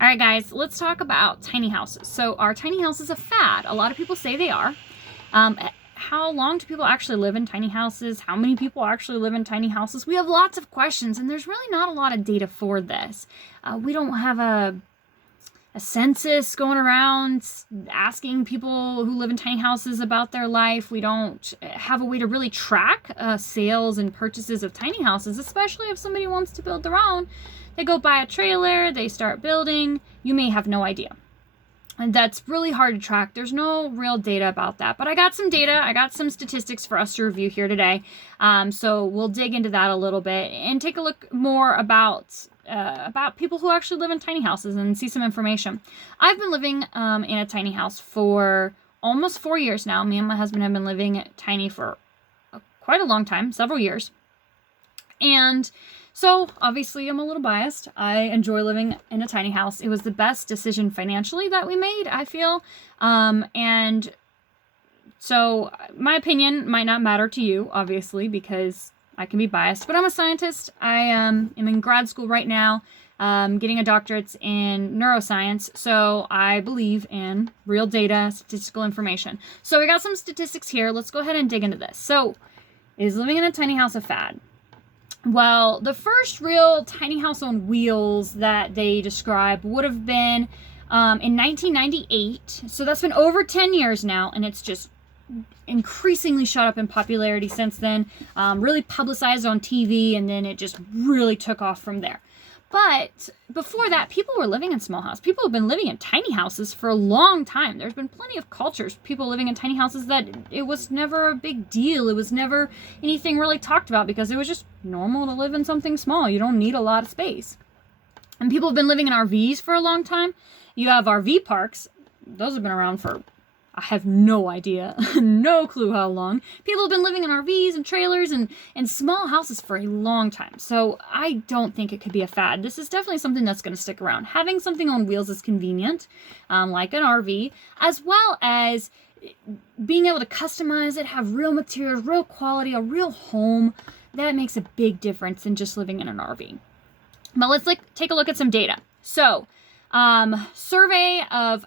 All right, guys, let's talk about tiny houses. So are tiny houses a fad? A lot of people say they are. How long do people actually live in tiny houses? How many people actually live in tiny houses? We have lots of questions, and there's really not a lot of data for this. We don't have a census going around asking people who live in tiny houses about their life. We don't have a way to really track sales and purchases of tiny houses, especially if somebody wants to build their own. They go buy a trailer, they start building, you may have no idea. And that's really hard to track. There's no real data about that. But I got some data. I got some statistics for us to review here today. So we'll dig into that a little bit and take a look more about people who actually live in tiny houses and see some information. I've been living in a tiny house for almost 4 years now. Me and my husband have been living tiny for quite a long time, several years. And so obviously I'm a little biased. I enjoy living in a tiny house. It was the best decision financially that we made, I feel. And so my opinion might not matter to you, obviously, because I can be biased, but I'm a scientist. I am in grad school right now, getting a doctorate in neuroscience. So I believe in real data, statistical information. So we got some statistics here. Let's go ahead and dig into this. So is living in a tiny house a fad? Well, the first real tiny house on wheels that they describe would have been in 1998. So that's been over 10 years now, and it's just increasingly shot up in popularity since then. Really publicized on TV, and then it just really took off from there. But before that, people were living in small houses. People have been living in tiny houses for a long time. There's been plenty of cultures, people living in tiny houses, that it was never a big deal. It was never anything really talked about because it was just normal to live in something small. You don't need a lot of space. And people have been living in RVs for a long time. You have RV parks. Those have been around for, I have no idea, no clue how long. People have been living in RVs and trailers and small houses for a long time. So I don't think it could be a fad. This is definitely something that's going to stick around. Having something on wheels is convenient, like an RV, as well as being able to customize it, have real materials, real quality, a real home. That makes a big difference than just living in an RV. But let's take a look at some data. So survey of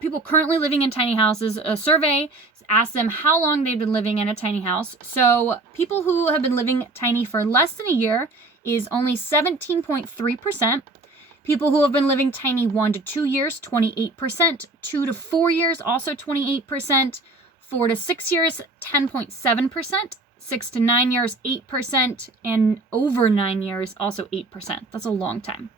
people currently living in tiny houses. A survey asked them how long they've been living in a tiny house. So people who have been living tiny for less than a year is only 17.3%. People who have been living tiny 1 to 2 years, 28%. 2 to 4 years, also 28%. 4 to 6 years, 10.7%. 6 to 9 years, 8%. And over 9 years, also 8%. That's a long time.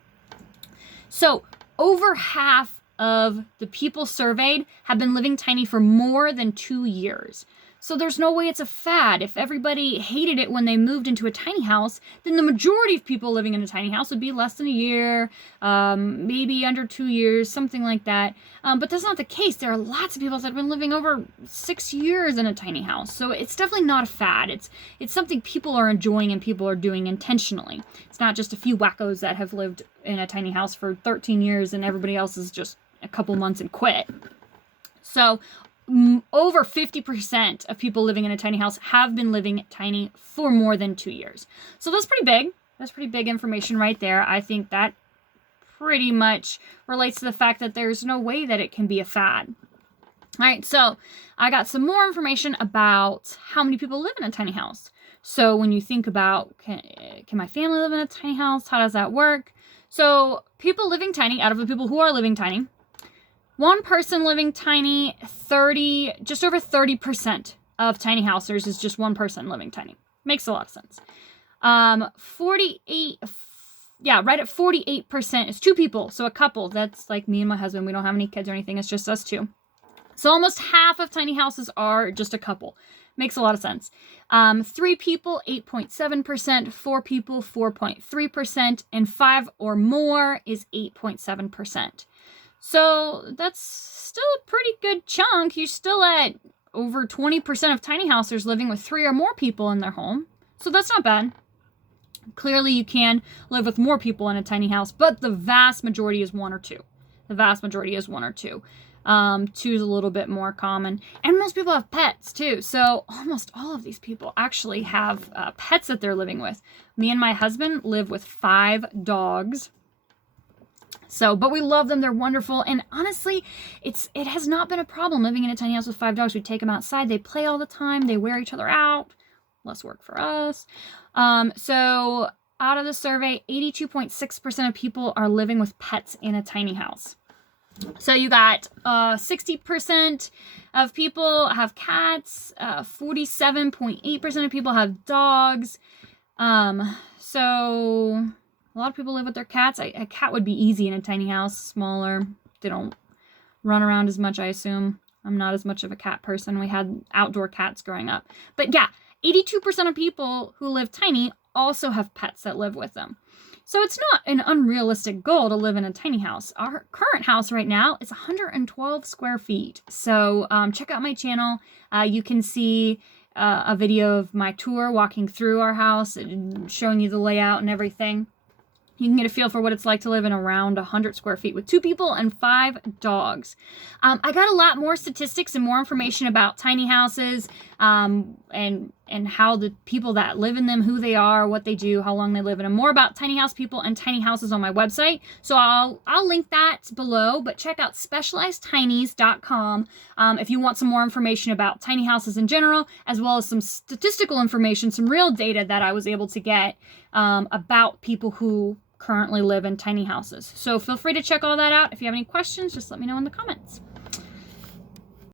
So over half of the people surveyed have been living tiny for more than 2 years. So there's no way it's a fad. If everybody hated it when they moved into a tiny house, then the majority of people living in a tiny house would be less than a year, maybe under 2 years, something like that. But that's not the case. There are lots of people that have been living over 6 years in a tiny house. So it's definitely not a fad. It's something people are enjoying and people are doing intentionally. It's not just a few wackos that have lived in a tiny house for 13 years and everybody else is just a couple months and quit. So over 50% of people living in a tiny house have been living tiny for more than 2 years. So that's pretty big. That's pretty big information right there. I think that pretty much relates to the fact that there's no way that it can be a fad. All right, so I got some more information about how many people live in a tiny house. So when you think about, can my family live in a tiny house? How does that work? So people living tiny, out of the people who are living tiny, one person living tiny, just over 30% of tiny housers is just one person living tiny. Makes a lot of sense. 48, right at 48% is two people. So a couple, that's like me and my husband. We don't have any kids or anything. It's just us two. So almost half of tiny houses are just a couple. Makes a lot of sense. 3 people, 8.7%, 4 people, 4.3%, and 5 or more is 8.7%. So that's still a pretty good chunk. You're still at over 20% of tiny housers living with 3 or more people in their home. So that's not bad. Clearly you can live with more people in a tiny house, but the vast majority is 1 or 2. The vast majority is 1 or 2. 2 is a little bit more common. And most people have pets too. So almost all of these people actually have pets that they're living with. Me and my husband live with 5 dogs. So, but we love them. They're wonderful. And honestly, it has not been a problem living in a tiny house with 5 dogs. We take them outside. They play all the time. They wear each other out. Less work for us. So out of the survey, 82.6% of people are living with pets in a tiny house. So you got 60% of people have cats. 47.8% of people have dogs. So a lot of people live with their cats. A cat would be easy in a tiny house, smaller. They don't run around as much, I assume. I'm not as much of a cat person. We had outdoor cats growing up. But yeah, 82% of people who live tiny also have pets that live with them. So it's not an unrealistic goal to live in a tiny house. Our current house right now is 112 square feet. So check out my channel. You can see a video of my tour walking through our house and showing you the layout and everything. You can get a feel for what it's like to live in around 100 square feet with 2 people and 5 dogs. I got a lot more statistics and more information about tiny houses and how the people that live in them, who they are, what they do, how long they live in them. More about tiny house people and tiny houses on my website. So I'll link that below, but check out specializedtinies.com if you want some more information about tiny houses in general, as well as some statistical information, some real data that I was able to get about people who currently live in tiny houses. So feel free to check all that out. If you have any questions, just let me know in the comments.